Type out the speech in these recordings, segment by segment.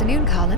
afternoon, Colin.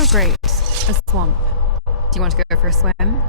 Oh, great. A swamp. Do you want to go for a swim?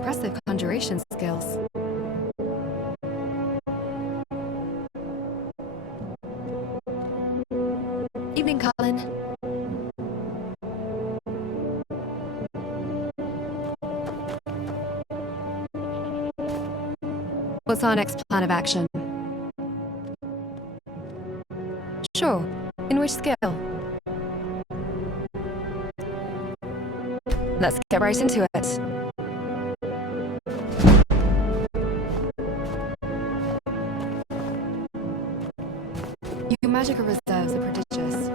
impressive conjuration skills. Evening, Colin. What's our next plan of action? Sure. In which skill? Let's get right into it. Your magical reserves are prodigious.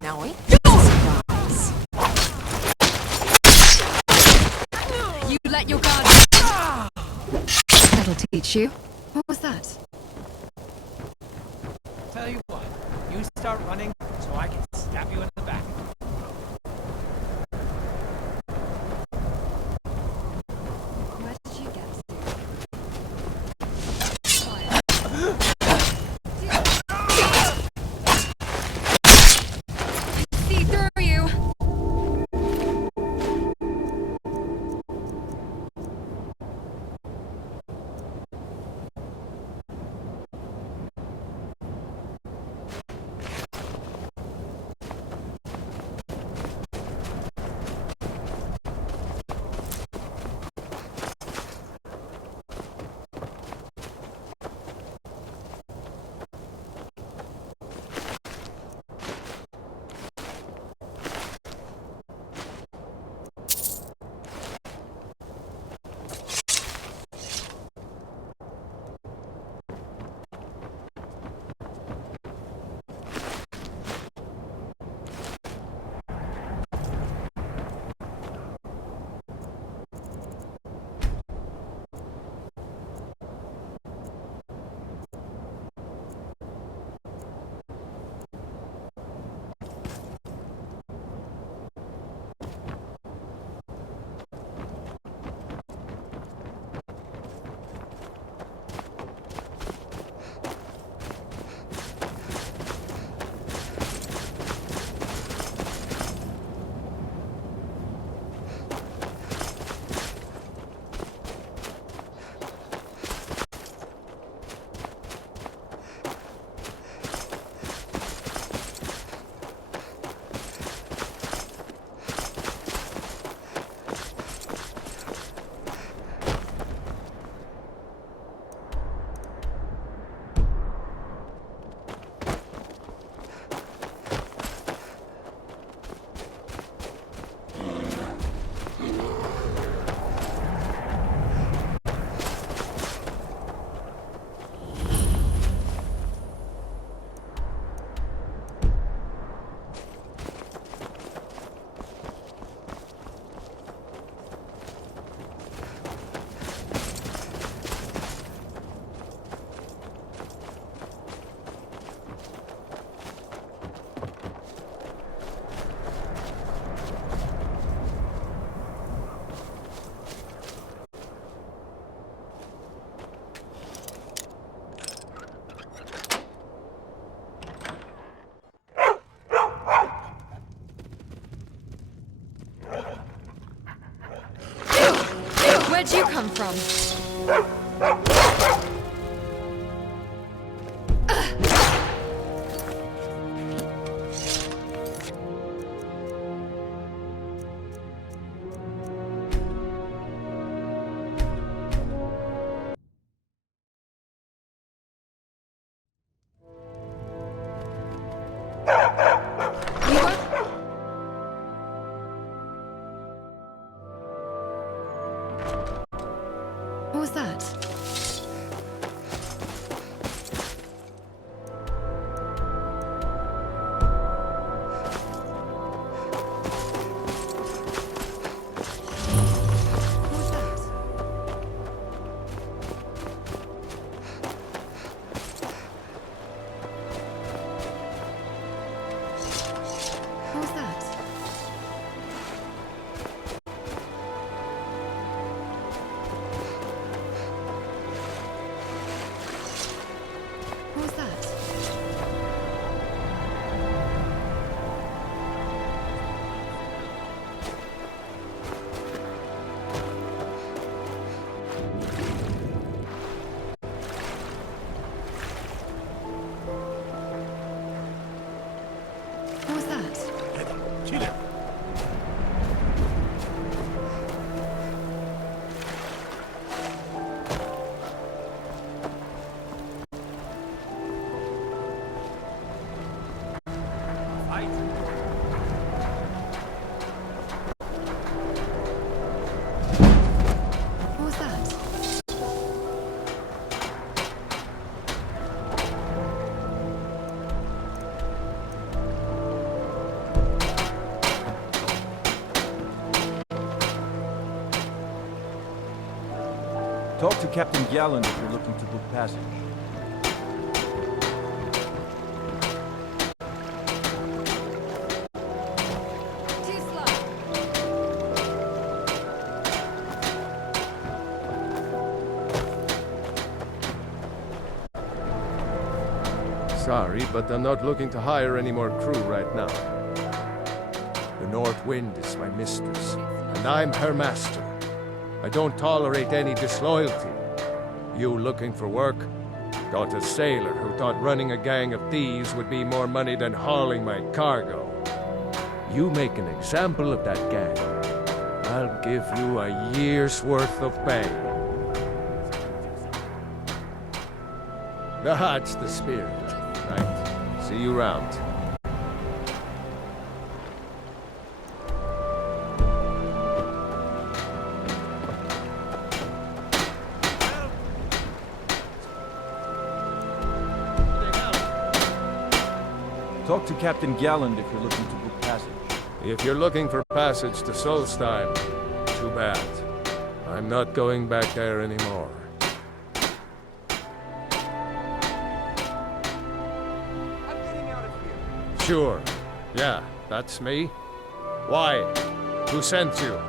Now wait. You let your guard... That'll teach you. What was that? Tell you what, you start running so I can stab you in the back. Where did you get to? See through you! Where'd you come from? You won't... What was that? What was that? What was that? What was that? Chile. Fight. What was that? Talk to Captain Galland if you're looking to book passage. Too slow. Sorry, but I'm not looking to hire any more crew right now. The North Wind is my mistress, and I'm her master. I don't tolerate any disloyalty. You looking for work? Got a sailor who thought running a gang of thieves would be more money than hauling my cargo. You make an example of that gang, I'll give you a year's worth of pay. That's the spirit. Right. See you round. Talk to Captain Galland if you're looking to book passage. If you're looking for passage to Solstheim, too bad. I'm not going back there anymore. I'm getting out of here. Sure. Yeah, that's me. Why? Who sent you?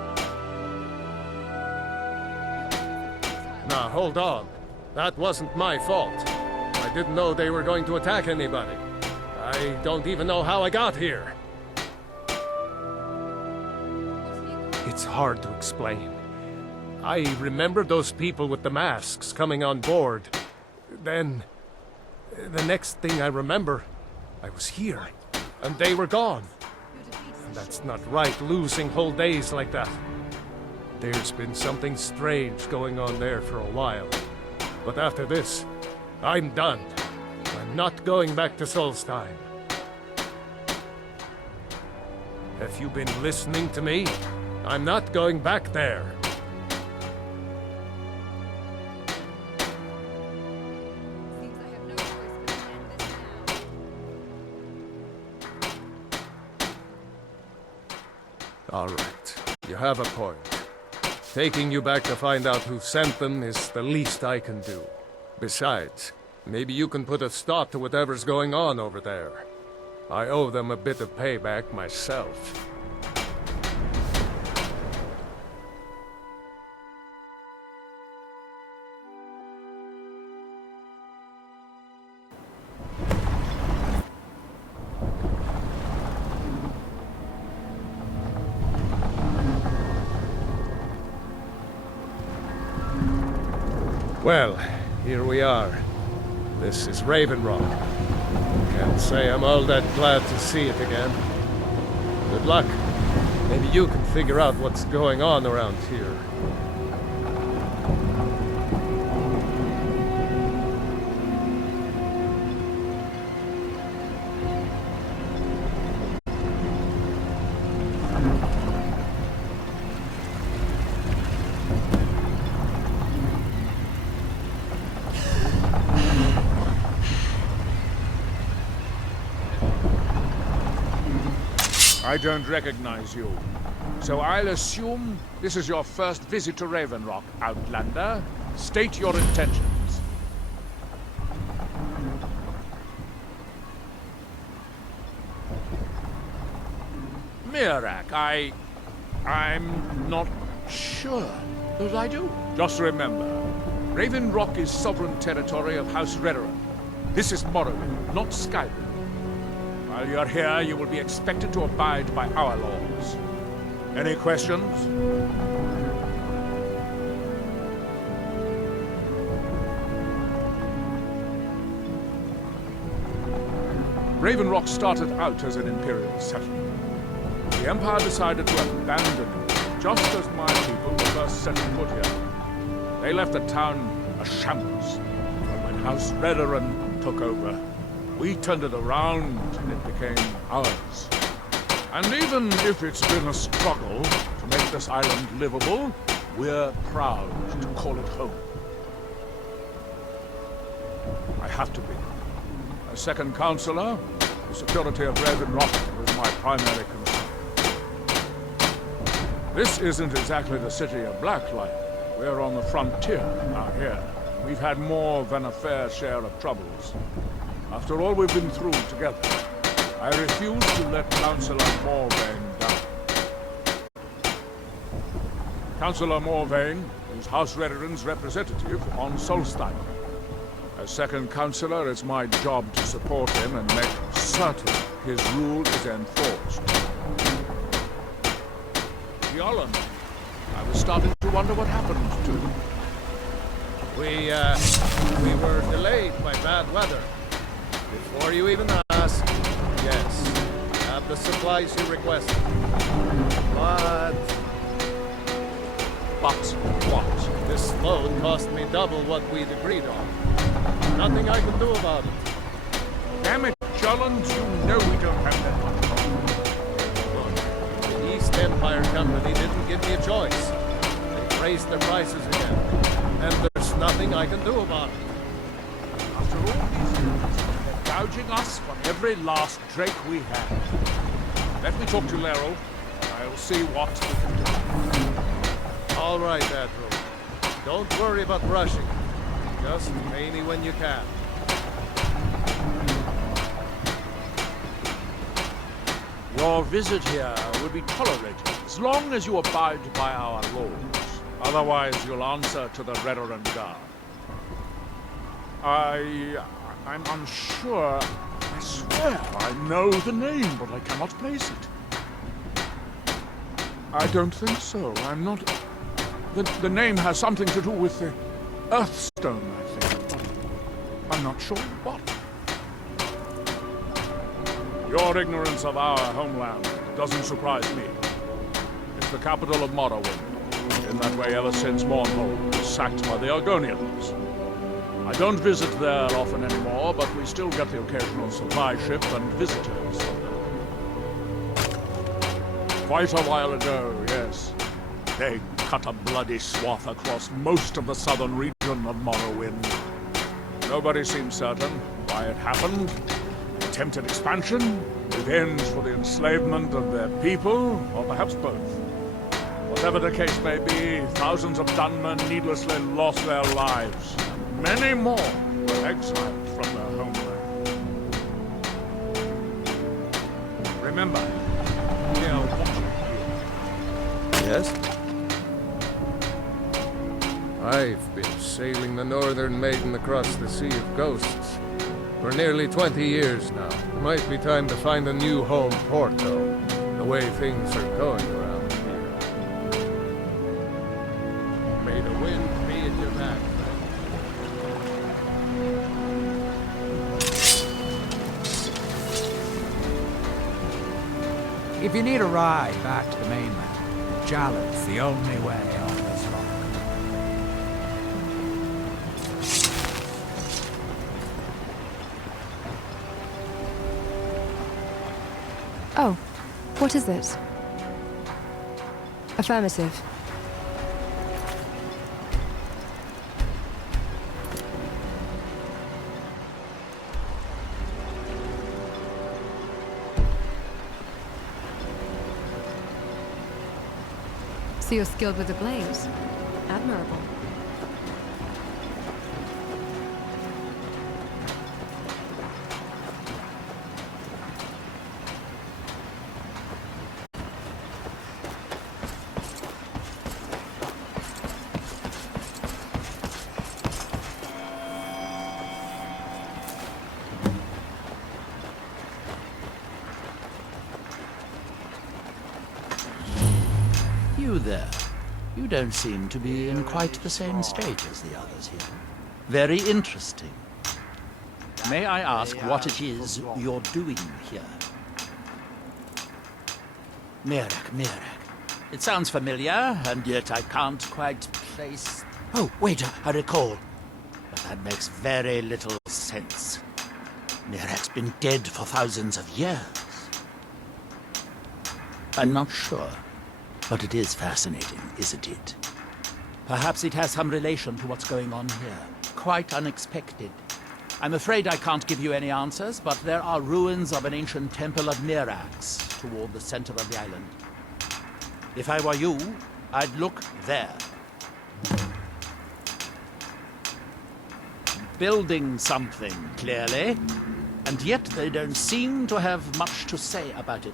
Now, hold on. That wasn't my fault. I didn't know they were going to attack anybody. I don't even know how I got here. It's hard to explain. I remember those people with the masks coming on board. Then, the next thing I remember, I was here, and they were gone. And that's not right, losing whole days like that. There's been something strange going on there for a while. But after this, I'm done. I'm not going back to Solstheim. Have you been listening to me? I'm not going back there. Seems I have no choice but to end this now. All right. You have a point. Taking you back to find out who sent them is the least I can do. Besides, maybe you can put a stop to whatever's going on over there. I owe them a bit of payback myself. Well, here we are. This is Raven Rock. Can't say I'm all that glad to see it again. Good luck. Maybe you can figure out what's going on around here. I don't recognize you. So I'll assume this is your first visit to Raven Rock, Outlander. State your intentions. Mirak, I'm not sure that I do. Just remember, Raven Rock is sovereign territory of House Redoran. This is Morrowind, not Skyrim. While you're here, you will be expected to abide by our laws. Any questions? Raven Rock started out as an Imperial settlement. The Empire decided to abandon it, just as my people were first setting foot here. They left the town a shambles. But when House Redoran took over, we turned it around and it became ours. And even if it's been a struggle to make this island livable, we're proud to call it home. I have to be. As second counselor, the security of Raven Rock was my primary concern. This isn't exactly the city of Blacklight. We're on the frontier out here. We've had more than a fair share of troubles. After all we've been through together, I refuse to let Councillor Morvain down. Councillor Morvain is House Redoran's representative on Solstein. As second councillor, it's my job to support him and make certain his rule is enforced. Yolland, I was starting to wonder what happened to him. We were delayed by bad weather. Before you even ask, yes, I have the supplies you requested. But what? This load cost me double what we'd agreed on. Nothing I can do about it. Damn it, Jolland, you know we don't have that much time. Look, the East Empire Company didn't give me a choice. They raised their prices again. And there's nothing I can do about it. After all these years, they're gouging us for every last drake we have. Let me talk to Laeral, and I'll see what we can do. All right, Admiral. Don't worry about rushing. Just pay me when you can. Your visit here will be tolerated as long as you abide by our laws. Otherwise, you'll answer to the Redoran Guard. I'm unsure. I swear I know the name, but I cannot place it. I don't think so. I'm not... The name has something to do with the Earthstone, I think. But I'm not sure what. Your ignorance of our homeland doesn't surprise me. It's the capital of Morrowind. In that way ever since Mournhold was sacked by the Argonians. I don't visit there often anymore, but we still get the occasional supply ship and visitors. Quite a while ago, yes. They cut a bloody swath across most of the southern region of Morrowind. Nobody seems certain why it happened. Attempted expansion, revenge for the enslavement of their people, or perhaps both. Whatever the case may be, thousands of Dunmen needlessly lost their lives. Many more were exiled from their homeland. Remember, we are watching you. Yes? I've been sailing the Northern Maiden across the Sea of Ghosts for nearly 20 years now. Might be time to find a new home port, though, the way things are going around here. May the wind be at your back, friend. If you need a ride back to the mainland, Jalen's the only way on this rock. Oh, what is it? Affirmative. So you're skilled with the blades. Admirable. You there. You don't seem to be in quite the same state as the others here. Very interesting. May I ask what it is you're doing here? Mirak. It sounds familiar, and yet I can't quite place... Oh, wait, I recall. But that makes very little sense. Mirak's been dead for thousands of years. I'm not sure. But it is fascinating, isn't it? Perhaps it has some relation to what's going on here. Quite unexpected. I'm afraid I can't give you any answers, but there are ruins of an ancient temple of Mirax toward the center of the island. If I were you, I'd look there. Building something, clearly. And yet they don't seem to have much to say about it.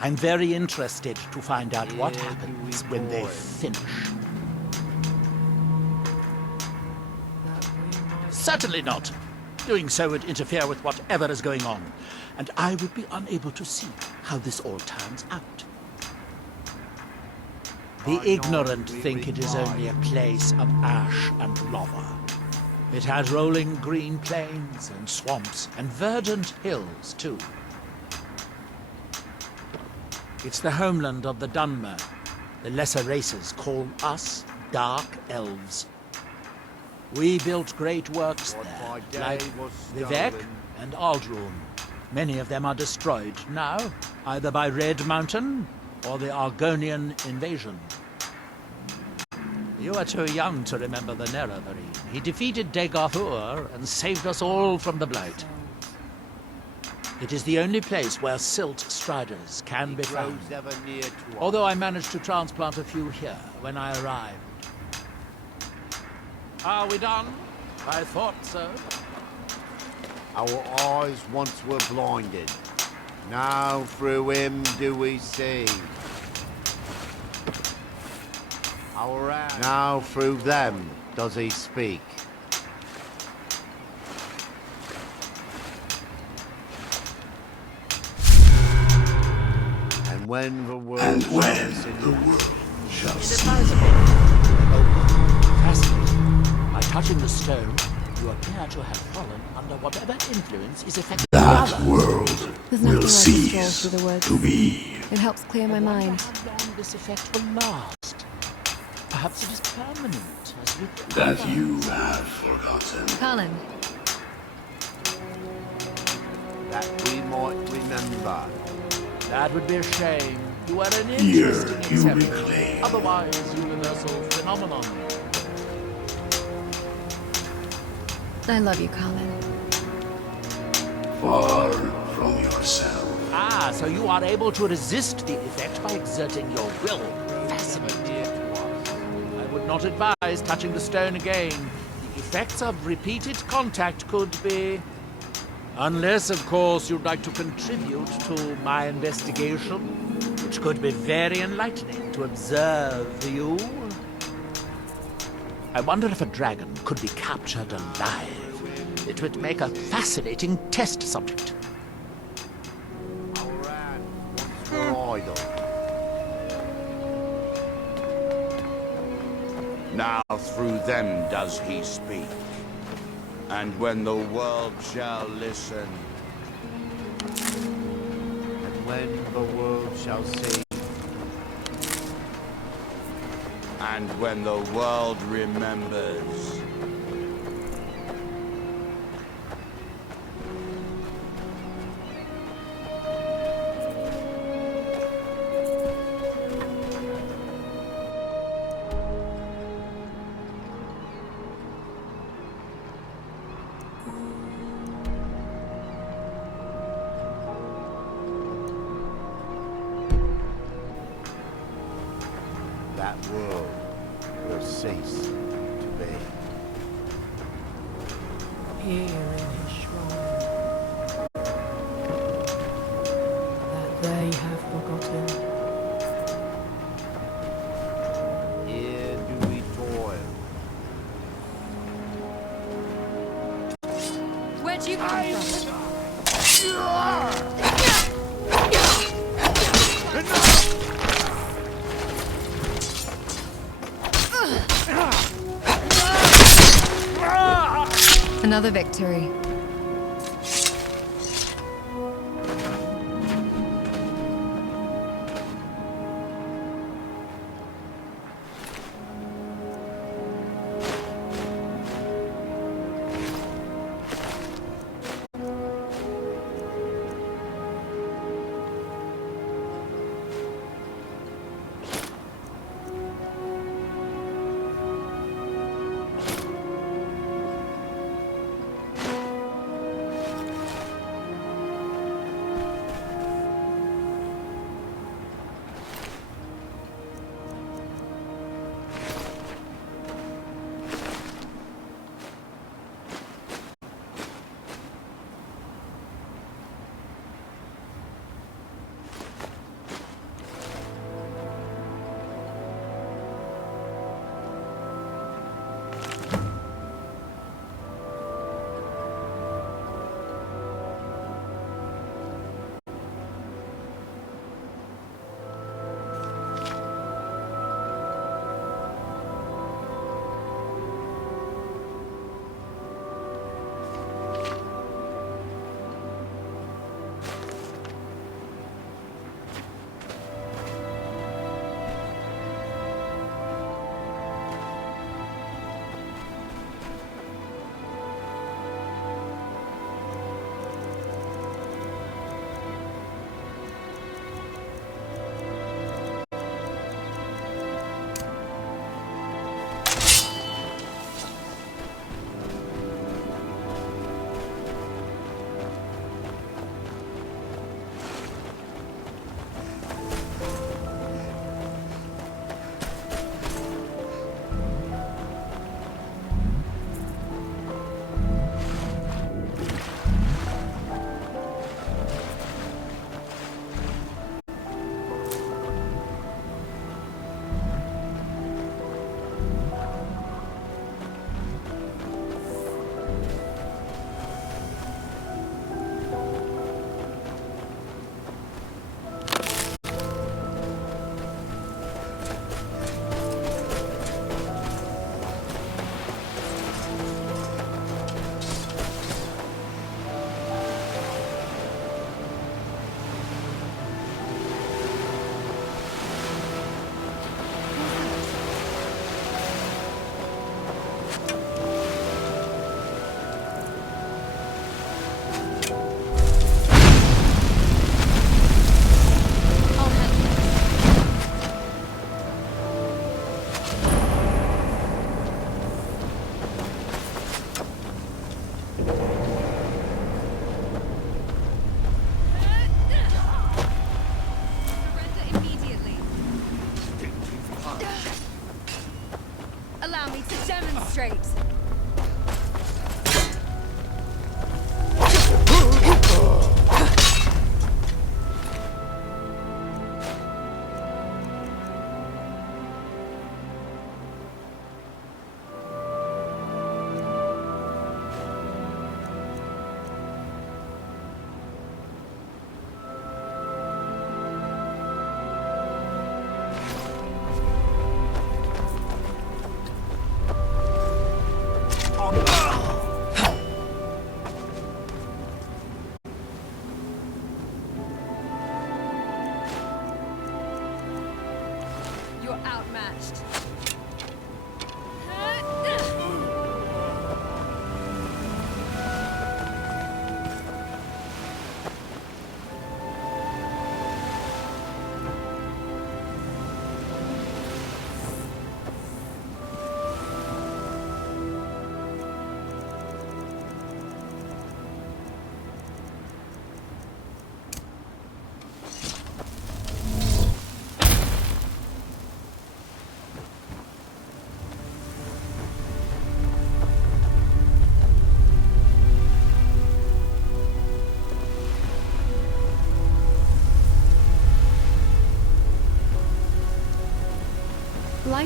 I'm very interested to find out what happens when they finish. Certainly not. Doing so would interfere with whatever is going on, and I would be unable to see how this all turns out. The ignorant think it is only a place of ash and lava. It has rolling green plains and swamps and verdant hills, too. It's the homeland of the Dunmer. The lesser races call us Dark Elves. We built great works there, like Vivek and Aldrun. Many of them are destroyed now, either by Red Mountain or the Argonian invasion. You are too young to remember the Nerevarine. He defeated Dagorhur and saved us all from the Blight. It is the only place where silt striders can be found. Although I managed to transplant a few here when I arrived. Are we done? I thought so. Our eyes once were blinded. Now through him do we see. Now through them does he speak. When the world shall see. Fascinating. By touching the stone, you appear to have fallen under whatever influence is affecting the That other. world There's will nothing like a stroll cease through the woods. to be. It helps clear my I wonder mind. how long this effect will last. Perhaps it is permanent, as we That you have forgotten. Colin, That we might remember. That would be a shame. You are an Here interesting you exception. reclaim. Otherwise, universal phenomenon. I love you, Colin. Far from yourself. Ah, so you are able to resist the effect by exerting your will. Fascinating. I would not advise touching the stone again. The effects of repeated contact could be... Unless, of course, you'd like to contribute to my investigation, which could be very enlightening to observe you. I wonder if a dragon could be captured alive. It would make a fascinating test subject. Our hand once were idle. Now through them does he speak. And when the world shall listen, And when the world shall see. and when the world remembers. that world will cease to be. Here in his shrine, that they have forgotten. Here do we toil. Where'd you come from? Another victory.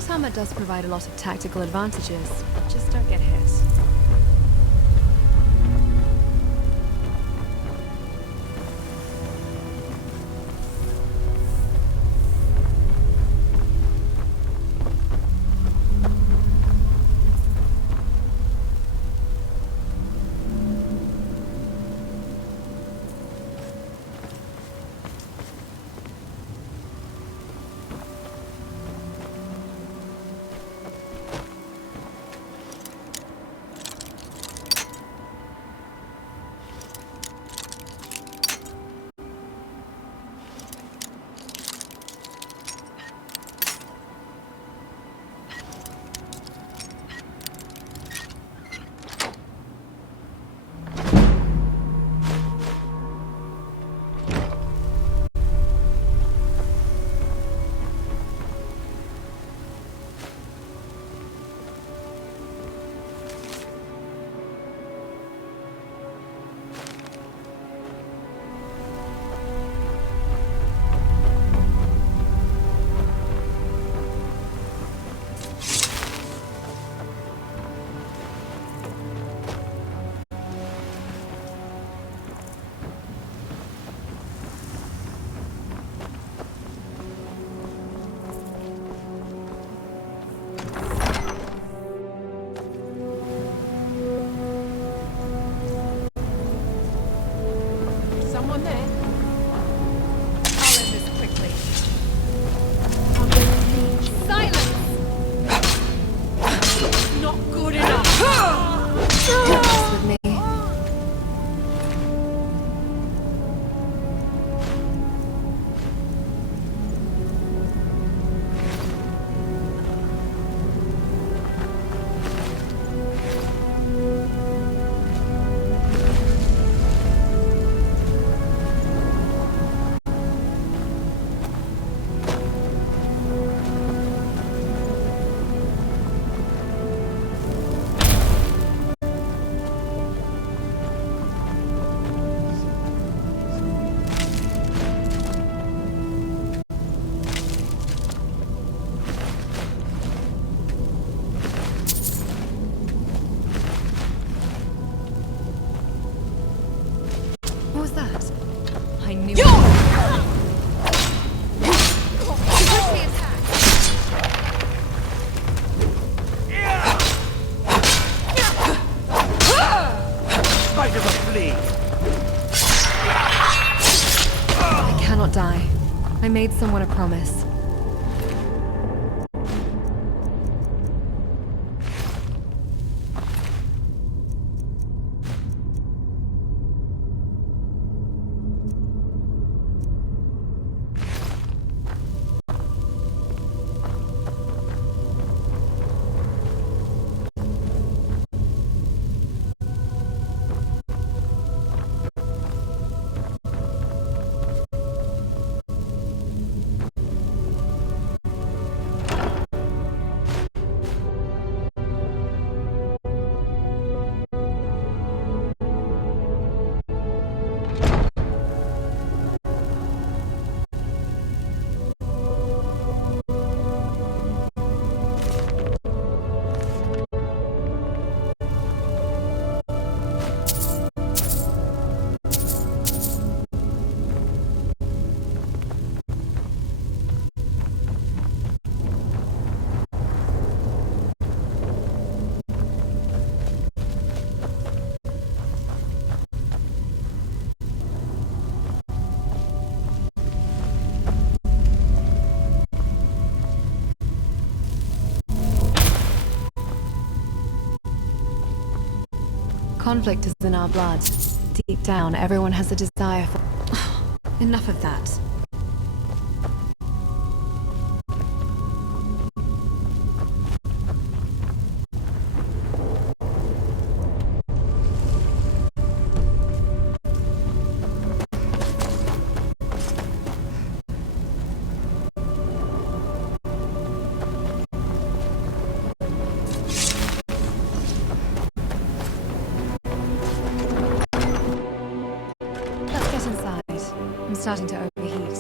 Light armor does provide a lot of tactical advantages. Just don't get hit. Someone there? I'll end this quickly. I'm going to need you. Silence! Not good enough! Don't mess with me. What was that? I knew it. Push the attack. Bite of a flea! I cannot die. I made someone a promise. Conflict is in our blood. Deep down, everyone has a desire for... Enough of that. I'm starting to overheat.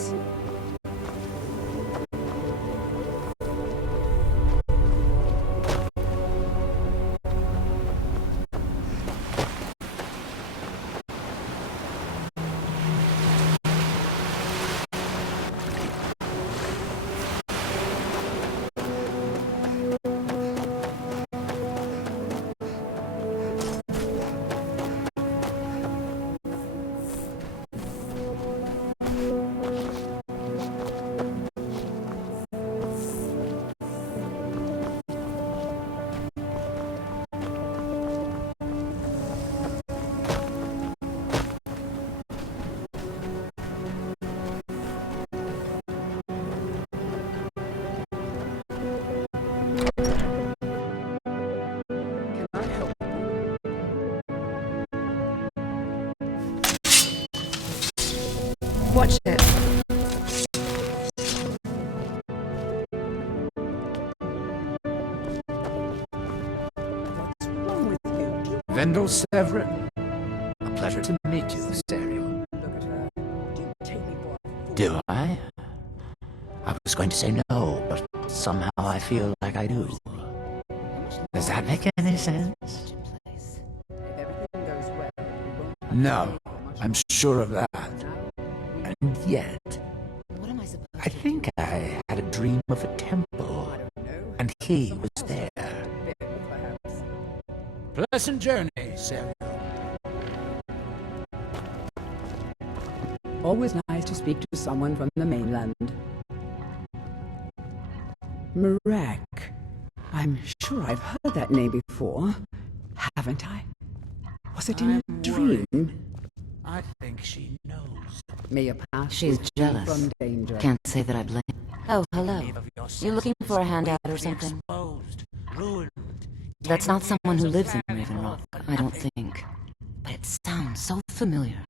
Watch it. What's wrong with you? Vendel Severin. A pleasure to meet you, Samuel. Look at her. Do you take me for a fool? Do I? I was going to say no, but somehow I feel like I do. Does that make any sense? If everything goes well, we won't have No, to pay for much I'm sure of that. now. And yet, What am I supposed I think I had a dream of a temple, I don't know. and he was there. Very, perhaps. Pleasant journey, Samuel. Always nice to speak to someone from the mainland. Marak. I'm sure I've heard that name before. Haven't I? Was it in a dream? I think she knows. May your path She's be jealous. from danger. Can't say that I blame. Oh, hello. You looking for a handout or something? Exposed, ruined. That's not someone who lives in Raven Rock, I don't think. But it sounds so familiar.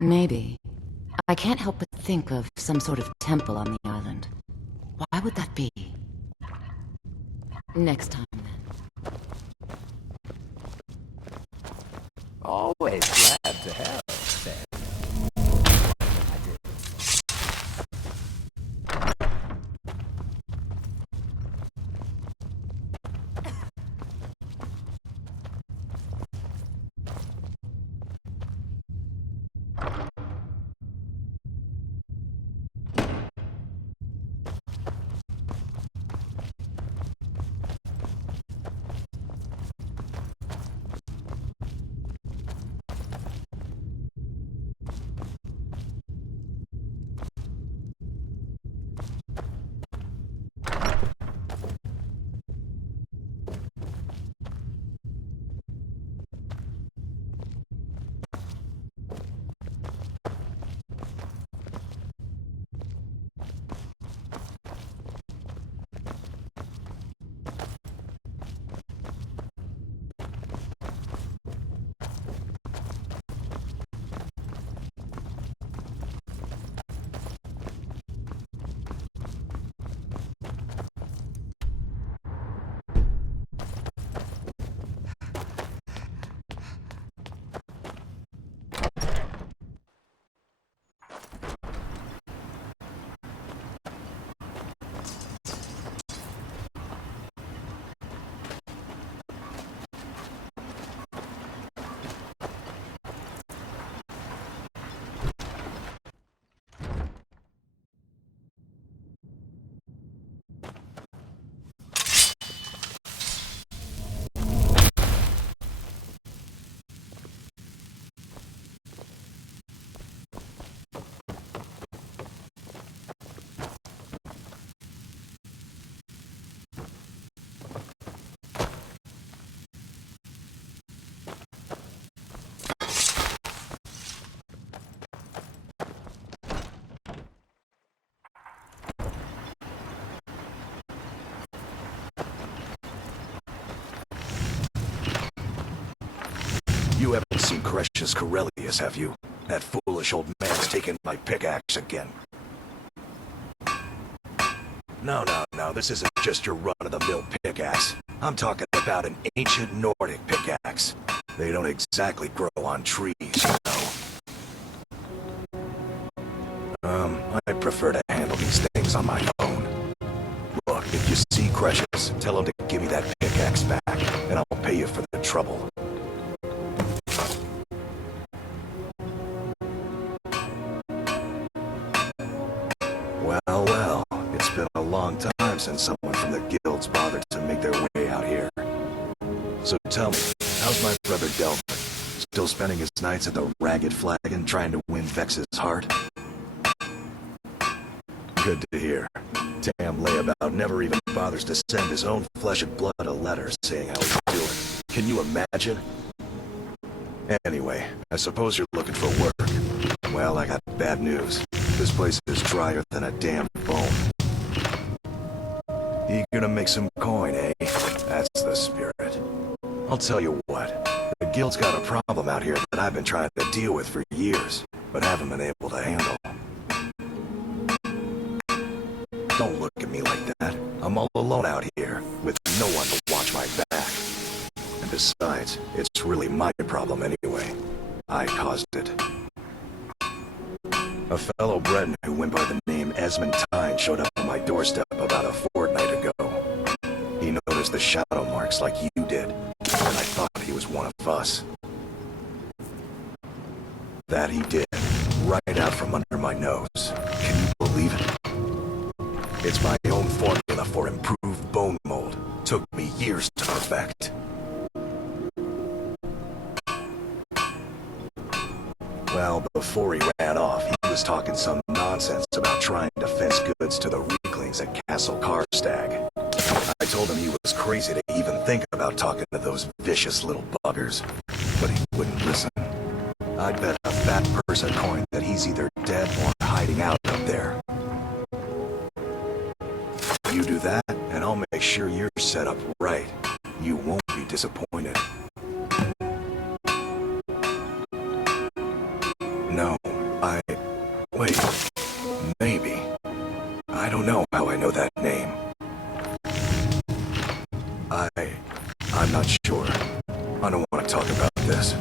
Maybe. I can't help but think of some sort of temple on the island. Why would that be? Next time, then. Always glad to help, Sam. You haven't seen Cretius Corellius, have you? That foolish old man's taken my pickaxe again. No, this isn't just your run-of-the-mill pickaxe. I'm talking about an ancient Nordic pickaxe. They don't exactly grow on trees, you know. I prefer to handle these things on my own. Look, if you see Cretius, tell him to give me that pickaxe back, and I'll pay you for the trouble. Well, it's been a long time since someone from the guilds bothered to make their way out here. So tell me, how's my brother Delvin? Still spending his nights at the Ragged Flagon trying to win Vex's heart? Good to hear. Damn layabout never even bothers to send his own flesh and blood a letter saying how he's doing. Can you imagine? Anyway, I suppose you're looking for work. Well, I got bad news. This place is drier than a damn bone. You gonna make some coin, eh? That's the spirit. I'll tell you what. The guild's got a problem out here that I've been trying to deal with for years, but haven't been able to handle. Don't look at me like that. I'm all alone out here, with no one to watch my back. And besides, it's really my problem anyway. I caused it. A fellow Breton who went by the name Esmond Tyne showed up on my doorstep about a fortnight ago. He noticed the shadow marks like you did, and I thought he was one of us. That he did, right out from under my nose. Can you believe it? It's my own formula for improved bone mold. Took me years to perfect. Well, before he ran off, he was talking some nonsense about trying to fence goods to the Weaklings at Castle Karstag. I told him he was crazy to even think about talking to those vicious little buggers, but he wouldn't listen. I'd bet a fat purse a coin that he's either dead or hiding out up there. You do that, and I'll make sure you're set up right. You won't be disappointed. No, wait, maybe. I don't know how I know that name. I'm not sure. I don't want to talk about this.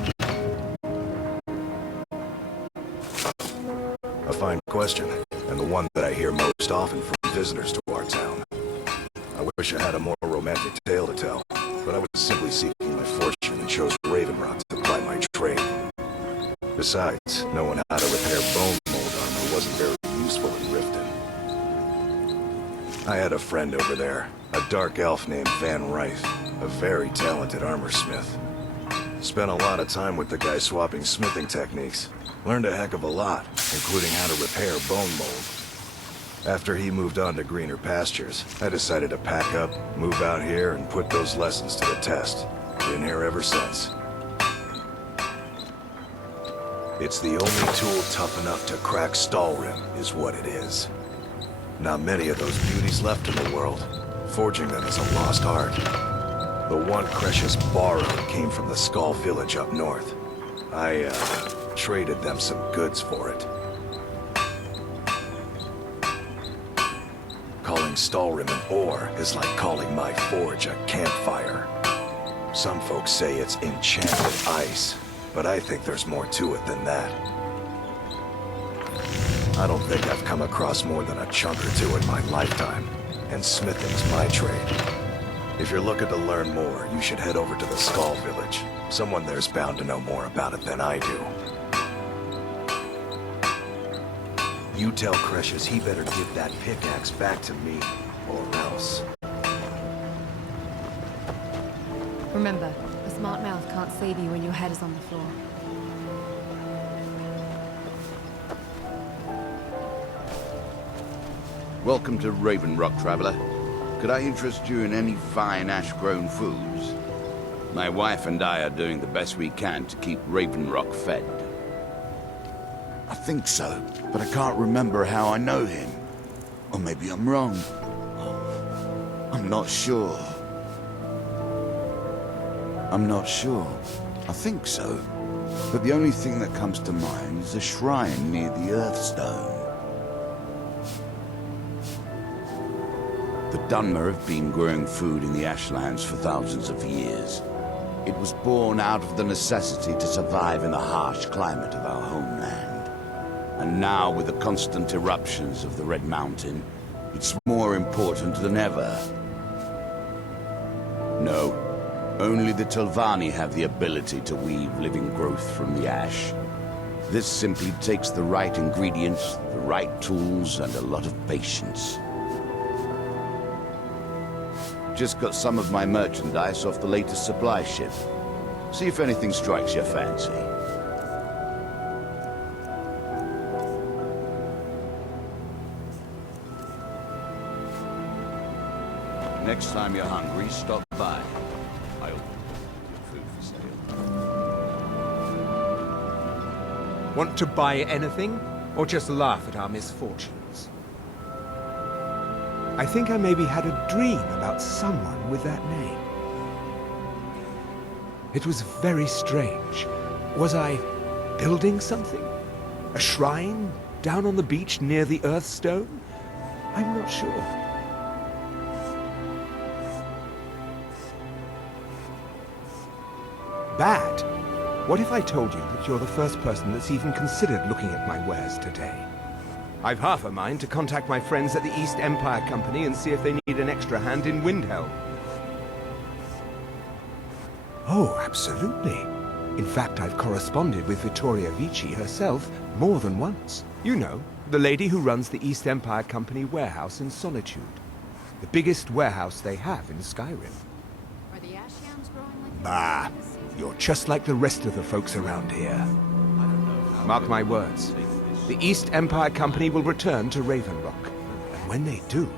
A fine question, and the one that I hear most often from visitors to our town. I wish I had a more romantic tale to tell, but I was simply seeking my fortune and chose Raven Rock to ply my trade. Besides, knowing how to repair bone mold armor wasn't very useful in Riften. I had a friend over there, a dark elf named Van Rife, a very talented armorsmith. Spent a lot of time with the guy swapping smithing techniques. Learned a heck of a lot, including how to repair bone mold. After he moved on to greener pastures, I decided to pack up, move out here, and put those lessons to the test. Been here ever since. It's the only tool tough enough to crack Skyrim, is what it is. Not many of those beauties left in the world. Forging them is a lost art. The one Cretius borrowed came from the Skull village up north. I, traded them some goods for it. Calling Skyrim an ore is like calling my forge a campfire. Some folks say it's enchanted ice, but I think there's more to it than that. I don't think I've come across more than a chunk or two in my lifetime, and smithing's my trade. If you're looking to learn more, you should head over to the Skull village. Someone there's bound to know more about it than I do. You tell Cretius he better give that pickaxe back to me, or else. Remember, a smart mouth can't save you when your head is on the floor. Welcome to Raven Rock, traveler. Could I interest you in any fine ash-grown foods? My wife and I are doing the best we can to keep Raven Rock fed. I think so, but I can't remember how I know him. Or maybe I'm wrong. I'm not sure. I think so. But the only thing that comes to mind is a shrine near the Earthstone. The Dunmer have been growing food in the Ashlands for thousands of years. It was born out of the necessity to survive in the harsh climate of our homeland. And now, with the constant eruptions of the Red Mountain, it's more important than ever. No, only the Telvanni have the ability to weave living growth from the ash. This simply takes the right ingredients, the right tools, and a lot of patience. Just got some of my merchandise off the latest supply ship. See if anything strikes your fancy. Next time you're hungry, stop by. I hope food for sale. Want to buy anything, or just laugh at our misfortunes? I think I maybe had a dream about someone with that name. It was very strange. Was I building something? A shrine down on the beach near the Earthstone? I'm not sure. Bad? What if I told you that you're the first person that's even considered looking at my wares today? I've half a mind to contact my friends at the East Empire Company and see if they need an extra hand in Windhelm. Oh, absolutely. In fact, I've corresponded with Vittoria Vici herself more than once. You know, the lady who runs the East Empire Company warehouse in Solitude. The biggest warehouse they have in Skyrim. Are the ash yams growing like Bah! You're just like the rest of the folks around here. Mark my words. The East Empire Company will return to Raven Rock. And when they do,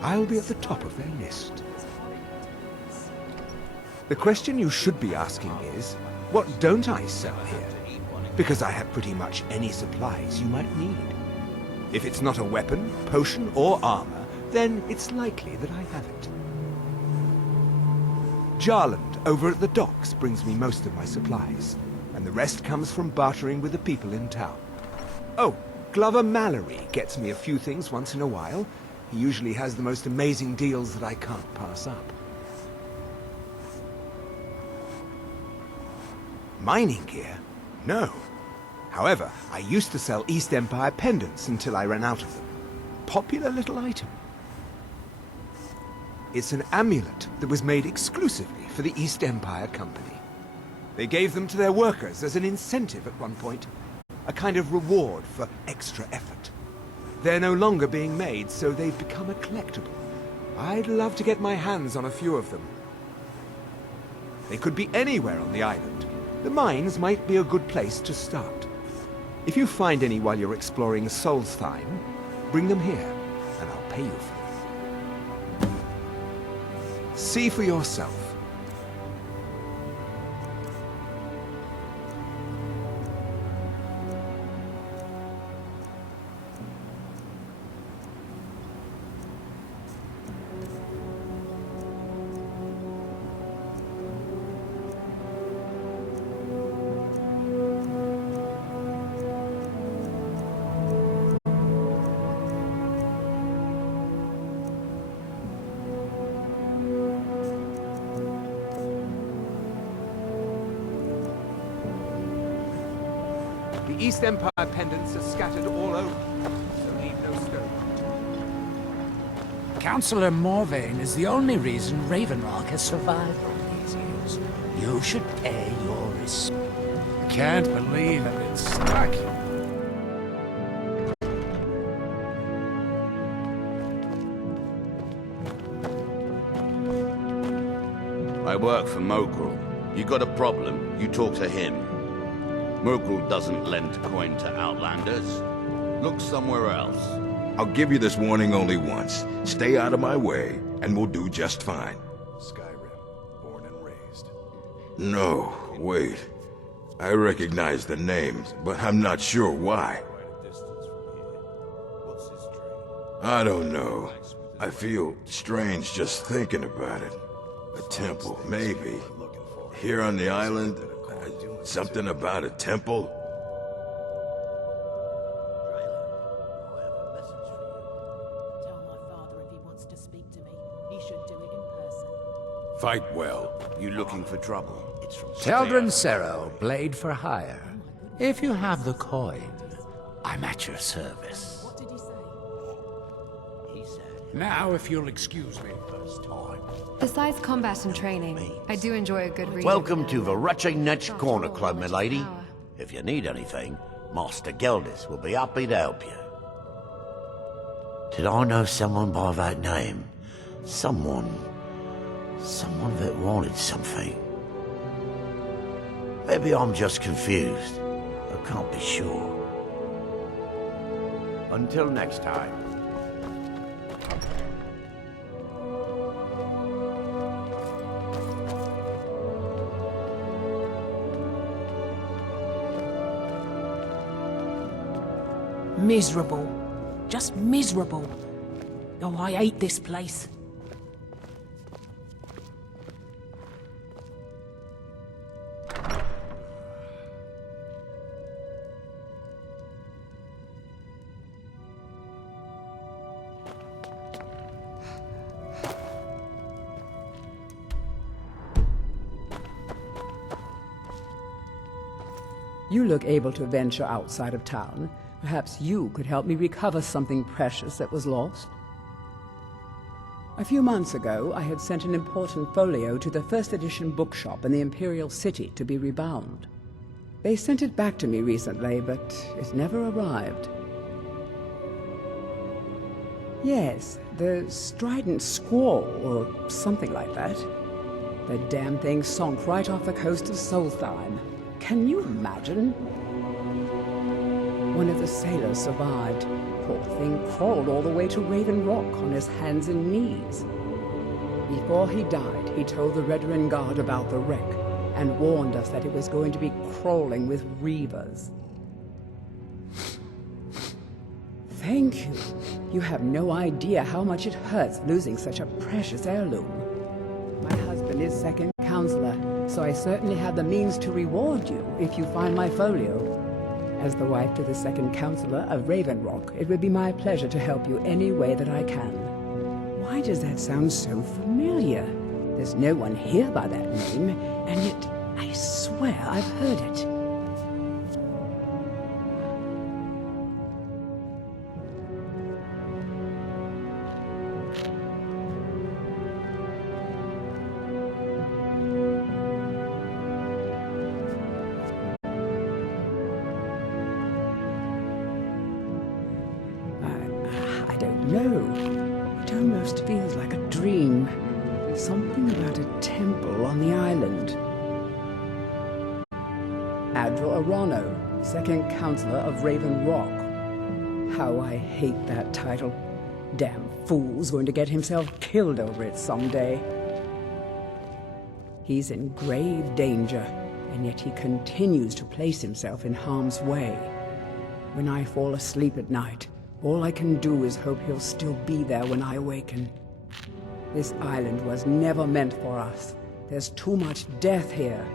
I'll be at the top of their list. The question you should be asking is, what don't I sell here? Because I have pretty much any supplies you might need. If it's not a weapon, potion, or armor, then it's likely that I have it. Jarland, over at the docks, brings me most of my supplies, and the rest comes from bartering with the people in town. Oh, Glover Mallory gets me a few things once in a while. He usually has the most amazing deals that I can't pass up. Mining gear? No. However, I used to sell East Empire pendants until I ran out of them. Popular little item. It's an amulet that was made exclusively for the East Empire Company. They gave them to their workers as an incentive at one point. A kind of reward for extra effort. They're no longer being made, so they've become a collectible. I'd love to get my hands on a few of them. They could be anywhere on the island. The mines might be a good place to start. If you find any while you're exploring Solstheim, bring them here, and I'll pay you for them. See for yourself. The East Empire pendants are scattered all over, so leave no stone. Councillor Morvain is the only reason Raven Rock has survived all these years. You should pay your respect. Can't believe it. It's stuck. I work for Mogrul. You got a problem, you talk to him. Mogrul doesn't lend coin to outlanders. Look somewhere else. I'll give you this warning only once. Stay out of my way, and we'll do just fine. Skyrim, born and raised. No, wait. I recognize the name, but I'm not sure why. I don't know. I feel strange just thinking about it. A temple, maybe. Here on the island, something about a temple? Tell my father if he wants to speak to me, he should do it in person. Fight well. You looking for trouble? It's from Teldrin Cerro, blade for hire. If you have the coin, I'm at your service. What did he say? He said. Now, if you'll excuse me. First time. Besides combat and training, I do enjoy a good read. Welcome to the Ratchet Corner Club, my lady. If you need anything, Master Geldis will be happy to help you. Did I know someone by that name? Someone that wanted something. Maybe I'm just confused. I can't be sure. Until next time. Miserable. Just miserable. Oh, I hate this place. You look able to venture outside of town. Perhaps you could help me recover something precious that was lost. A few months ago, I had sent an important folio to the first edition bookshop in the Imperial City to be rebound. They sent it back to me recently, but it never arrived. Yes, the Strident Squall, or something like that. The damn thing sunk right off the coast of Solstheim. Can you imagine? One of the sailors survived. Poor thing crawled all the way to Raven Rock on his hands and knees. Before he died, he told the Redoran Guard about the wreck and warned us that it was going to be crawling with reavers. Thank you. You have no idea how much it hurts losing such a precious heirloom. My husband is second counselor, so I certainly have the means to reward you if you find my folio. As the wife to the second counselor of Raven Rock, it would be my pleasure to help you any way that I can. Why does that sound so familiar? There's no one here by that name, and yet I swear I've heard it. I don't know. It almost feels like a dream. Something about a temple on the island. Adral Arano, second counselor of Raven Rock. How I hate that title. Damn fool's going to get himself killed over it someday. He's in grave danger, and yet he continues to place himself in harm's way. When I fall asleep at night, all I can do is hope he'll still be there when I awaken. This island was never meant for us. There's too much death here.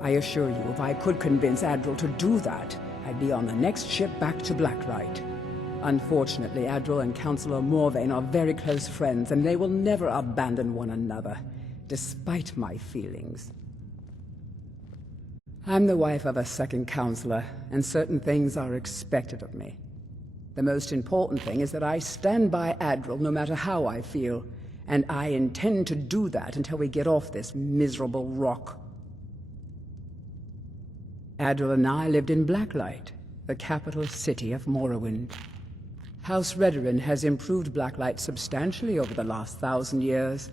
I assure you, if I could convince Adral to do that, I'd be on the next ship back to Blacklight. Unfortunately, Adral and Councillor Morvain are very close friends, and they will never abandon one another, despite my feelings. I'm the wife of a second counselor, and certain things are expected of me. The most important thing is that I stand by Adral no matter how I feel, and I intend to do that until we get off this miserable rock. Adral and I lived in Blacklight, the capital city of Morrowind. House Redoran has improved Blacklight substantially over the last 1,000 years.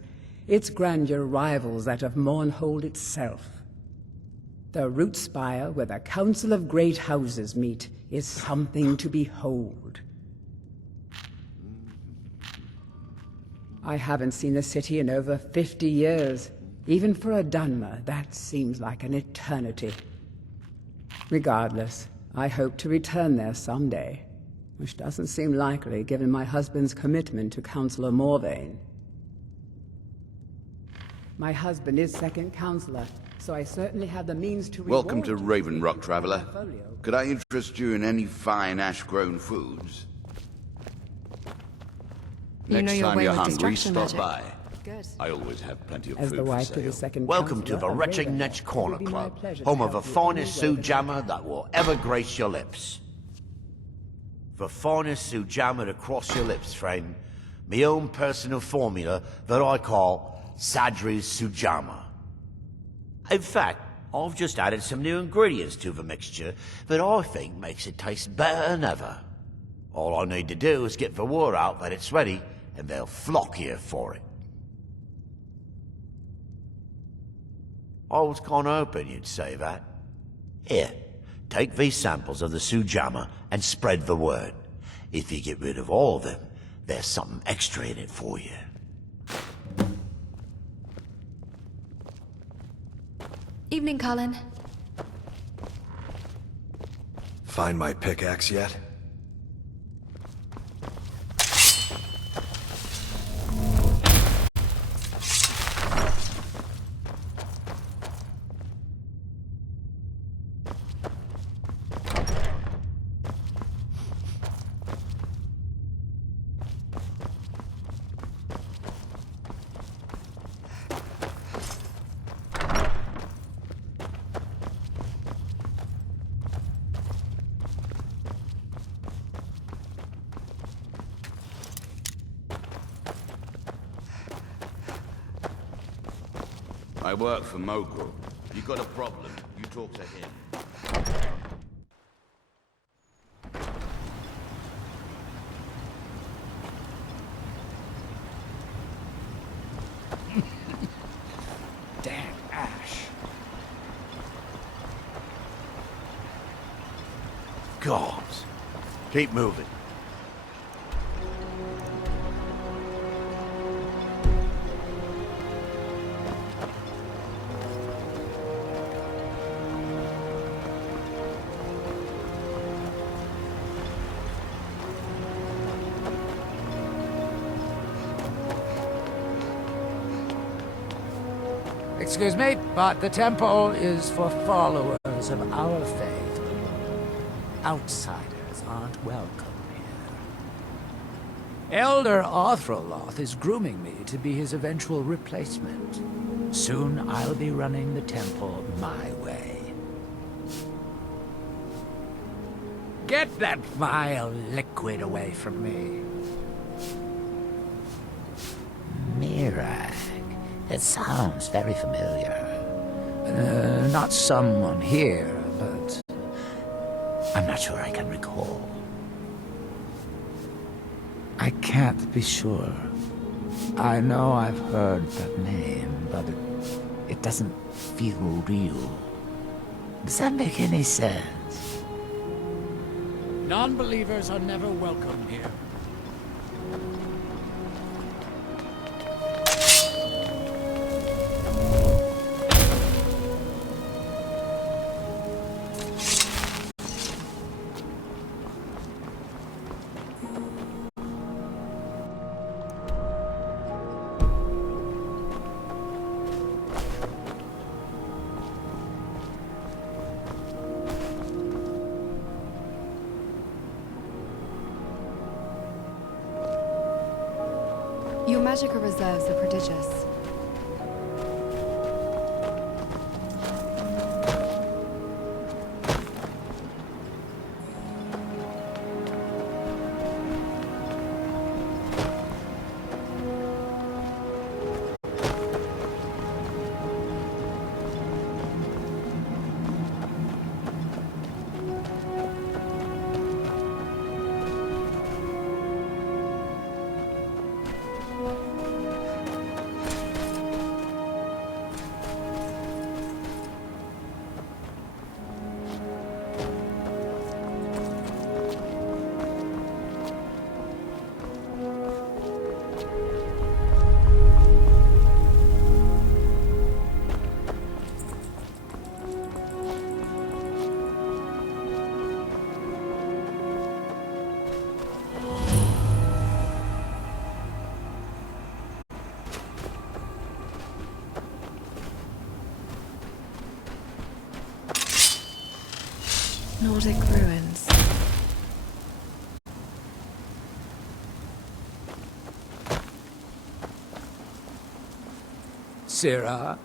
Its grandeur rivals that of Mournhold itself. The root spire where the Council of Great Houses meet is something to behold. I haven't seen the city in over 50 years. Even for a Dunmer, that seems like an eternity. Regardless, I hope to return there someday, which doesn't seem likely given my husband's commitment to Councillor Morvain. My husband is second counselor, so I certainly have the means to reward. Welcome to Raven Rock, traveler. Could I interest you in any fine ash-grown foods? You Next know your time way you're with hungry, distraction stop magic. by. Good. I always have plenty of As food the for wife to sale. the second Welcome to the counselor of Wretched Raven Netch Rock, Corner it would be my Club, pleasure home to of the help you finest any way sujammer that will ever grace your lips. The finest sujammer to cross your lips, friend. My own personal formula that I call Sadri's Sujammer. In fact, I've just added some new ingredients to the mixture that I think makes it taste better than ever. All I need to do is get the word out that it's ready, and they'll flock here for it. I was kinda hoping you'd say that. Here, take these samples of the Sujammer and spread the word. If you get rid of all of them, there's something extra in it for you. Evening, Colin. Find my pickaxe yet? I work for Mogul. You got a problem, you talk to him. Damn ash. Gods. Keep moving. Excuse me, but the temple is for followers of our faith. Outsiders aren't welcome here. Elder Arthroloth is grooming me to be his eventual replacement. Soon I'll be running the temple my way. Get that vile liquid away from me. Mirag. It sounds very familiar. Not someone here, but I'm not sure I can recall. I can't be sure. I know I've heard that name, but it doesn't feel real. Does that make any sense? Non-believers are never welcome here. Your magical reserves are prodigious. Nordic ruins. Sirrah?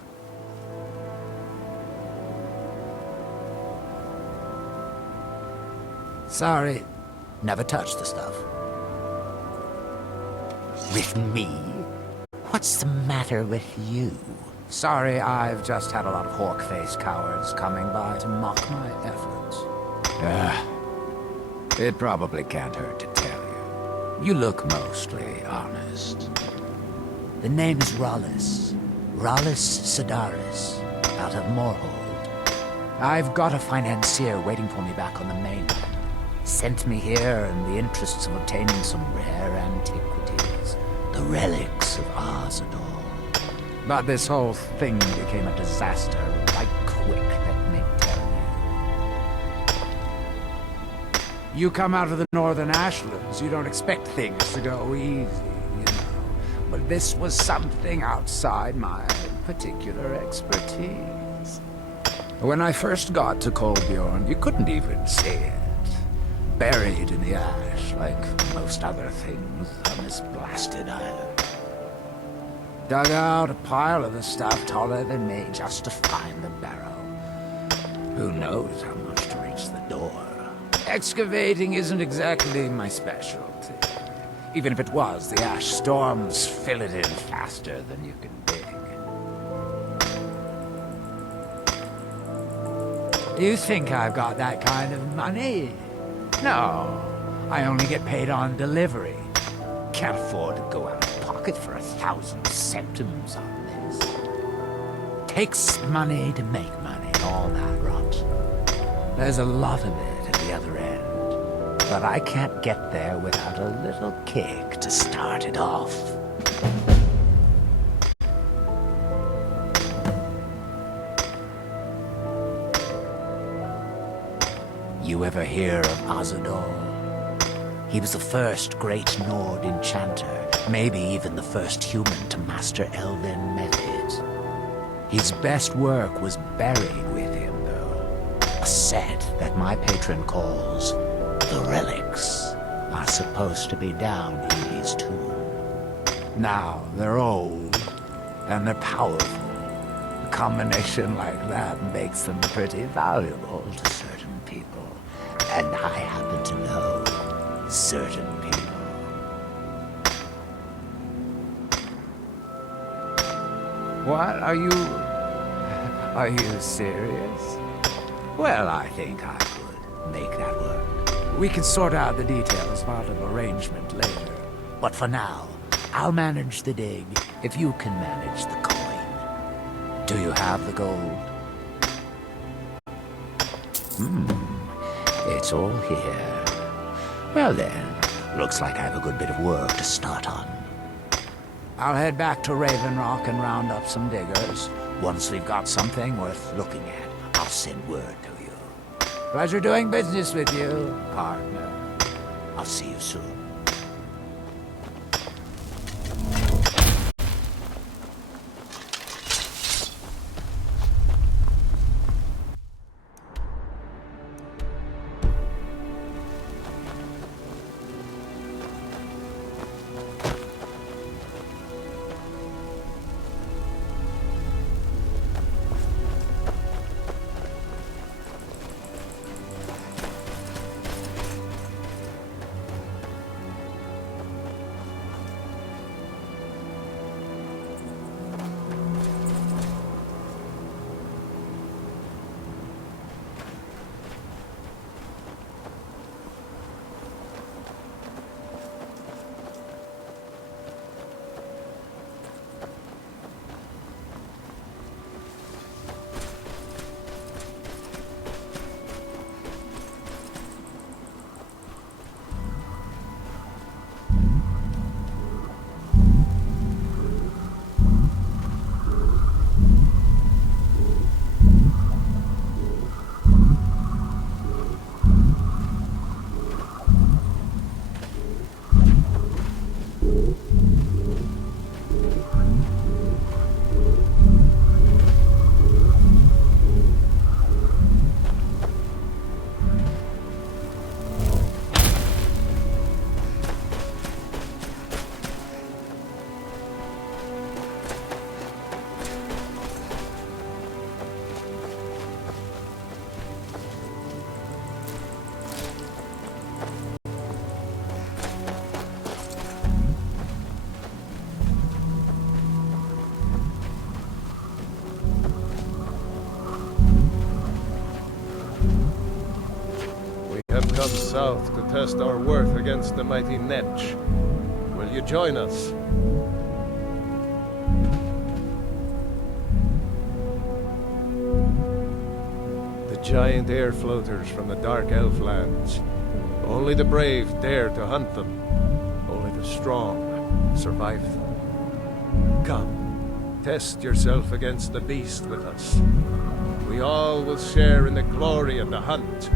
Sorry, never touched the stuff. With me? What's the matter with you? Sorry, I've just had a lot of hawk-faced cowards coming by to mock my efforts. It probably can't hurt to tell you. You look mostly honest. The name's Rollis. Rollis Sedaris, out of Moorhold. I've got a financier waiting for me back on the mainland. Sent me here in the interests of obtaining some rare antiquities. The relics of Arzador. But this whole thing became a disaster right quick, let me tell you. You come out of the northern ashlands, you don't expect things to go easy, you know. But this was something outside my particular expertise. When I first got to Kolbjorn, you couldn't even see it. Buried in the ash, like most other things on this blasted island. Dug out a pile of the stuff taller than me just to find the barrow. Who knows how much to reach the door? Excavating isn't exactly my specialty. Even if it was, the ash storms fill it in faster than you can dig. You think I've got that kind of money? No, I only get paid on delivery. Can't afford to go out of pocket for 1,000 centimes on this. Takes money to make money, all that rot. There's a lot of it at the other end, but I can't get there without a little kick to start it off. You ever hear of Azador? He was the first great Nord enchanter, maybe even the first human to master elven methods. His best work was buried with him, though. A set that my patron calls the relics are supposed to be down in his tomb. Now, they're old, and they're powerful. A combination like that makes them pretty valuable to certain people. And I happen to know certain people. What? Are you serious? Well, I think I could make that work. We can sort out the details of our little arrangement later. But for now, I'll manage the dig if you can manage the coin. Do you have the gold? It's all here. Well then, looks like I have a good bit of work to start on. I'll head back to Raven Rock and round up some diggers. Once we've got something worth looking at, I'll send word to you. Pleasure doing business with you, partner. I'll see you soon. Come south to test our worth against the mighty Netch. Will you join us? The giant air floaters from the dark elf lands. Only the brave dare to hunt them. Only the strong survive them. Come, test yourself against the beast with us. We all will share in the glory of the hunt.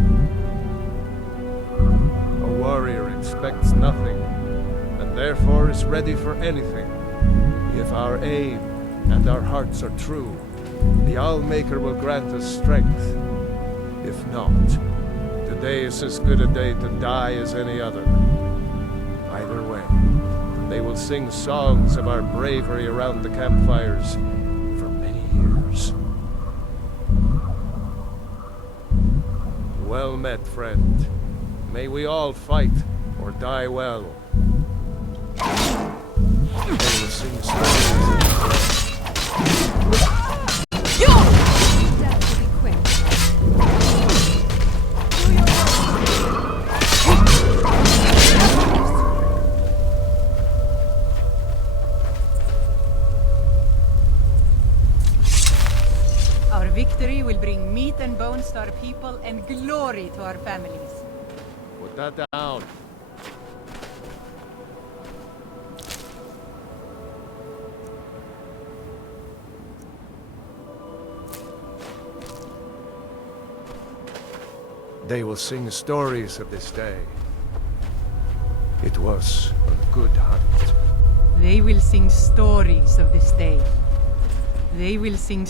A warrior expects nothing, and therefore is ready for anything. If our aim and our hearts are true, the Allmaker will grant us strength. If not, today is as good a day to die as any other. Either way, they will sing songs of our bravery around the campfires for many years. Well met, friend. May we all fight or die well. They will sing stories. Death will be quick. bones to our people and glory to our families. Put that down. They will sing stories of this day. It was a good hunt. They will sing stories of this day. They will sing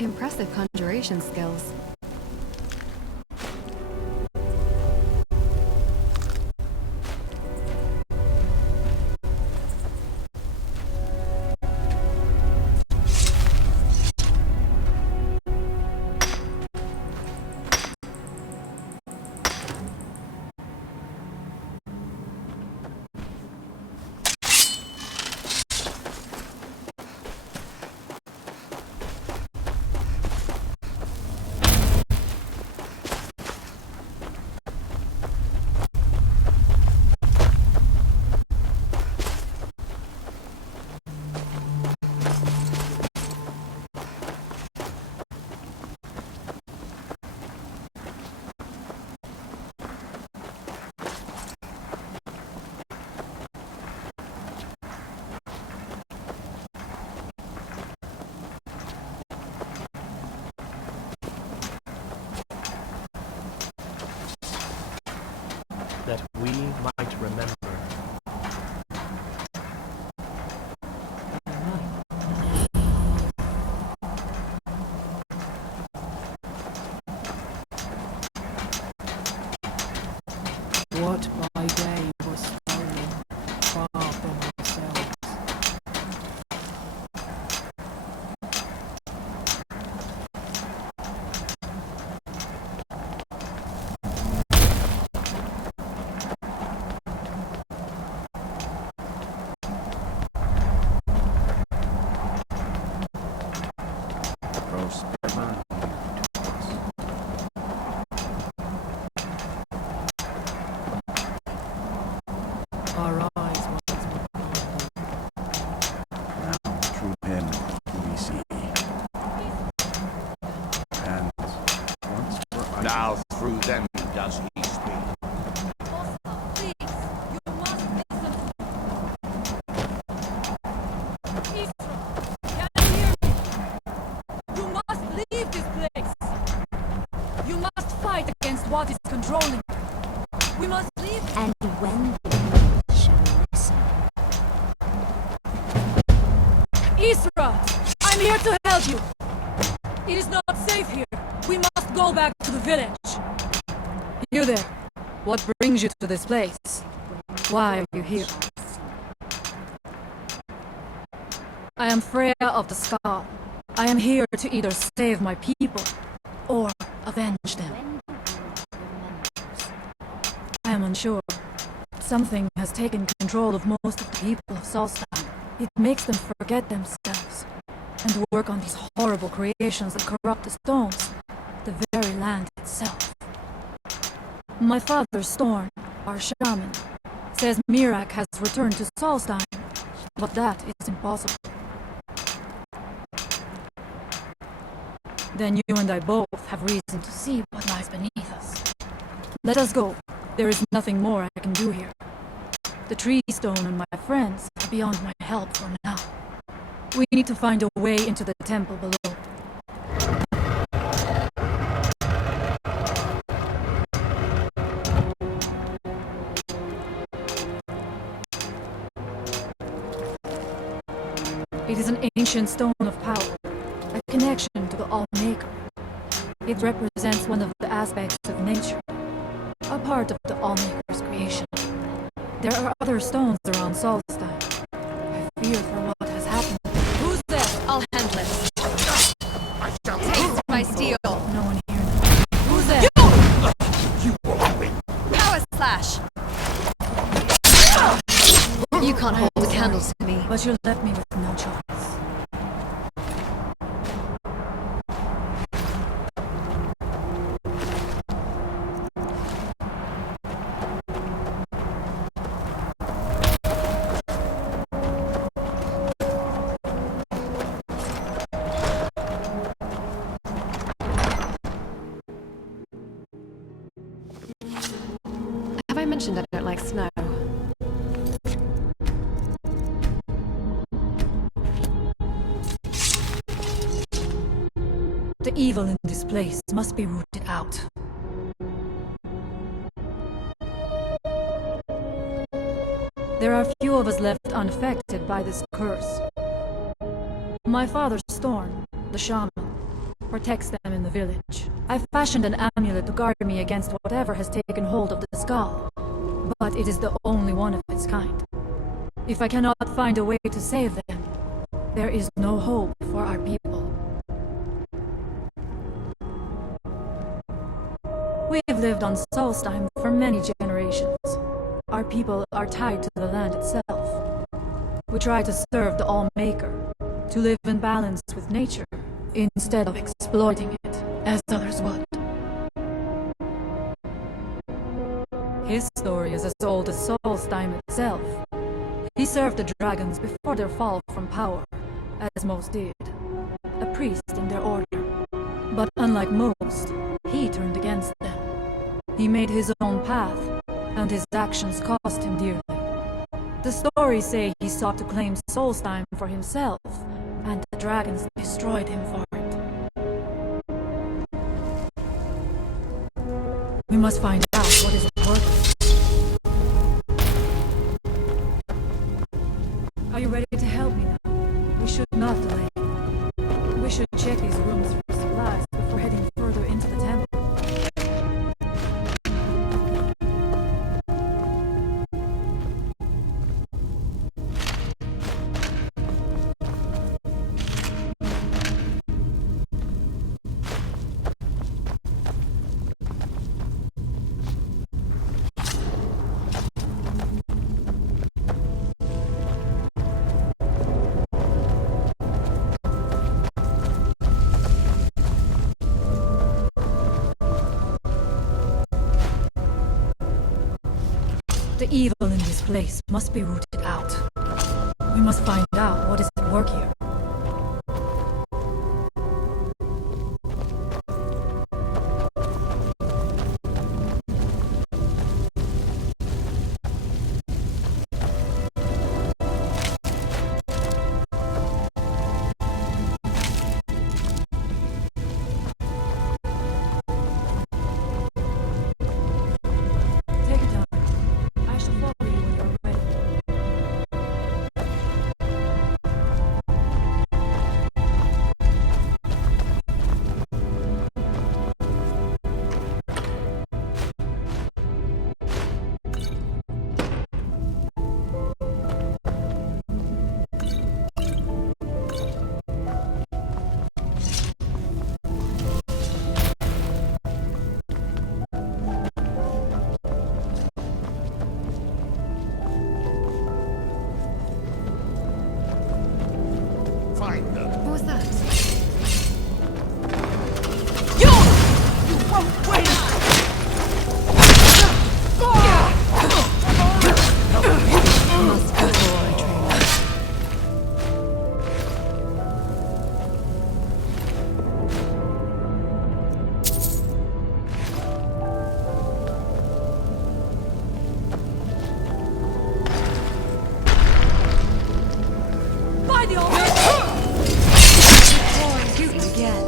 Impressive conjuration skills. that we might remember. What by day was stolen, far from ourselves. our eyes once more. Now through him we see. And once were I... Now through them does he speak. You must leave this place! You must fight against what is controlling you. We must leave. And when the shall listen. Isra! I'm here to help you! It is not safe here. We must go back to the village. You there. What brings you to this place? Why are you here? I am Freya of the Skull. I am here to either save my people or avenge them. I am unsure. Something has taken control of most of the people of Solstheim. It makes them forget themselves and work on these horrible creations that corrupt the stones, the very land itself. My father, Storm, our shaman, says Mirak has returned to Solstheim, but that is impossible. Then you and I both have reason to see what lies beneath us. Let us go. There is nothing more I can do here. The tree stone and my friends are beyond my help for now. We need to find a way into the temple below. It is an ancient stone of power, a connection to the All-Maker. It represents one of the aspects of nature, a part of the All-Maker's creation. There are other stones around Solstheim. I fear for what has happened. Who's there? I'll handle it. Taste my steel. No one here. Who's there? You won't win. Power slash! You can't hold the candles to me. But you left me with no choice. Have I mentioned I don't like snow? The evil in this place must be rooted out. There are few of us left unaffected by this curse. My father, Storm, the shaman, protects them in the village. I fashioned an amulet to guard me against whatever has taken hold of the skull, but it is the only one of its kind. If I cannot find a way to save them, there is no hope for our people. We've lived on Solstheim for many generations. Our people are tied to the land itself. We try to serve the All-Maker, to live in balance with nature, instead of exploiting it, as others would. His story is as old as Solstheim itself. He served the dragons before their fall from power, as most did, a priest in their order. But unlike most, he turned against them. He made his own path, and his actions cost him dearly. The stories say he sought to claim Solstheim for himself, and the dragons destroyed him for it. We must find out what is important. Are you ready to help me now? We should not delay. We should check these rooms for supplies before heading further into the temple. The evil in this place must be rooted out. We must find out what is at work here. Take your time. I shall follow you when you're ready. Find them. What was that? Must go for a train. By the altar! Born again.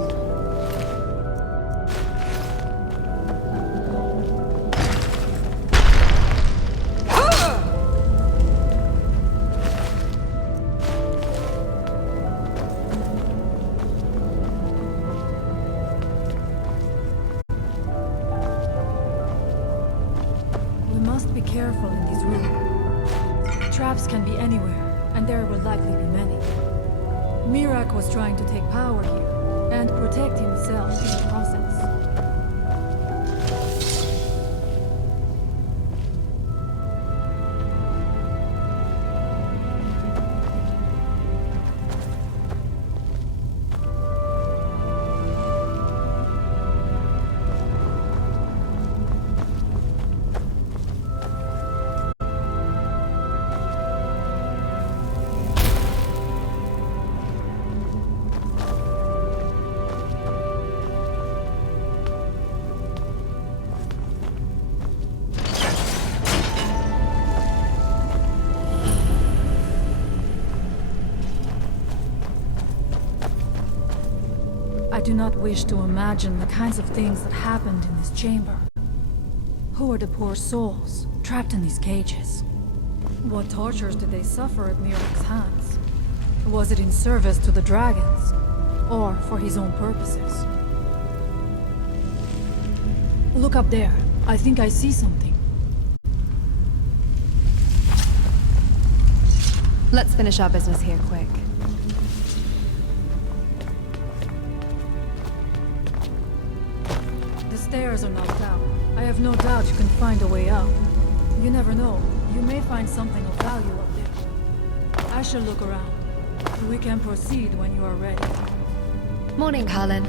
We must be careful in these rooms. Traps can be anywhere, and there will likely be many. Mirak was trying to take power here, and protect himself in the process. I do not wish to imagine the kinds of things that happened in this chamber. Who are the poor souls trapped in these cages? What tortures did they suffer at Mirak's hands? Was it in service to the dragons, or for his own purposes? Look up there. I think I see something. Let's finish our business here quick. The stairs are knocked out. I have no doubt you can find a way up. You never know. You may find something of value up there. I shall look around. We can proceed when you are ready. Morning, Carlin.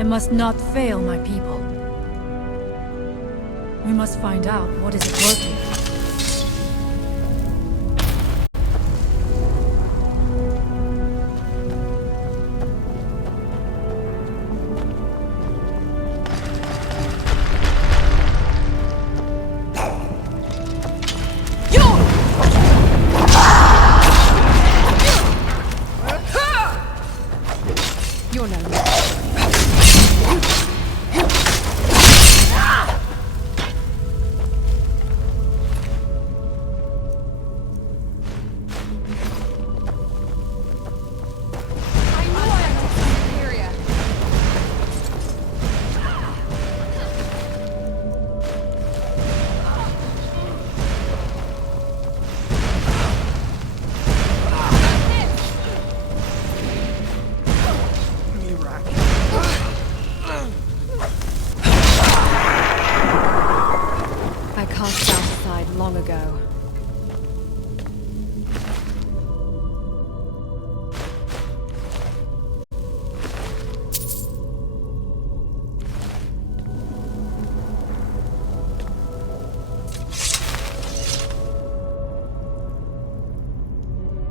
I must not fail my people. We must find out what is at work here. You're no I cast doubt aside long ago.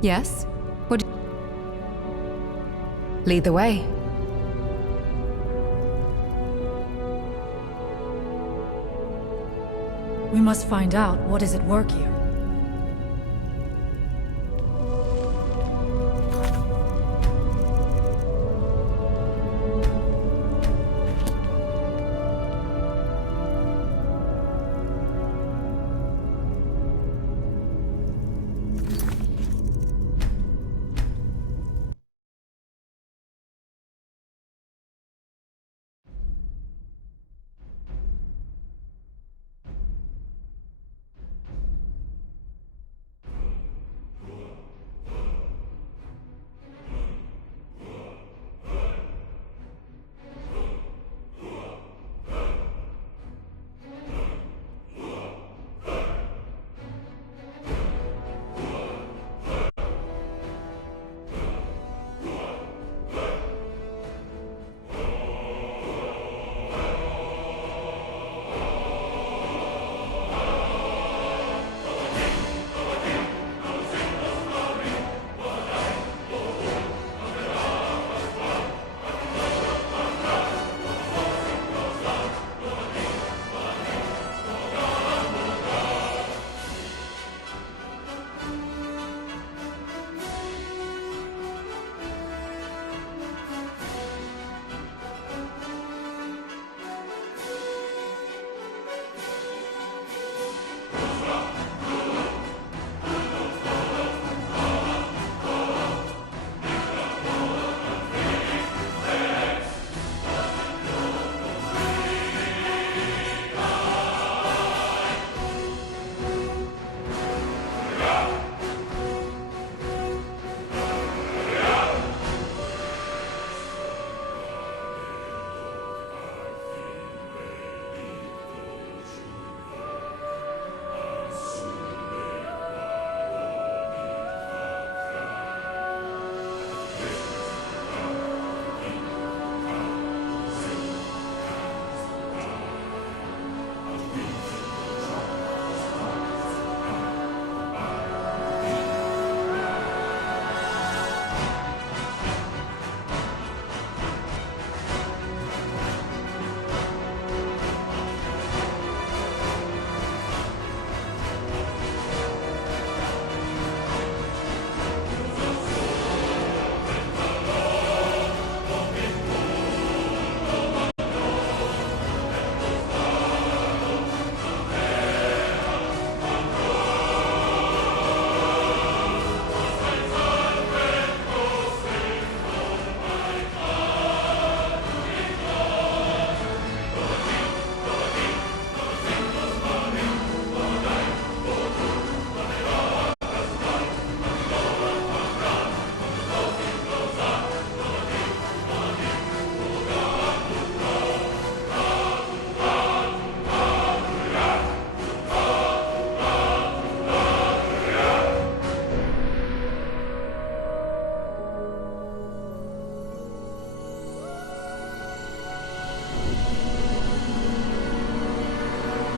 Yes? What? Lead the way. We must find out what is at work here.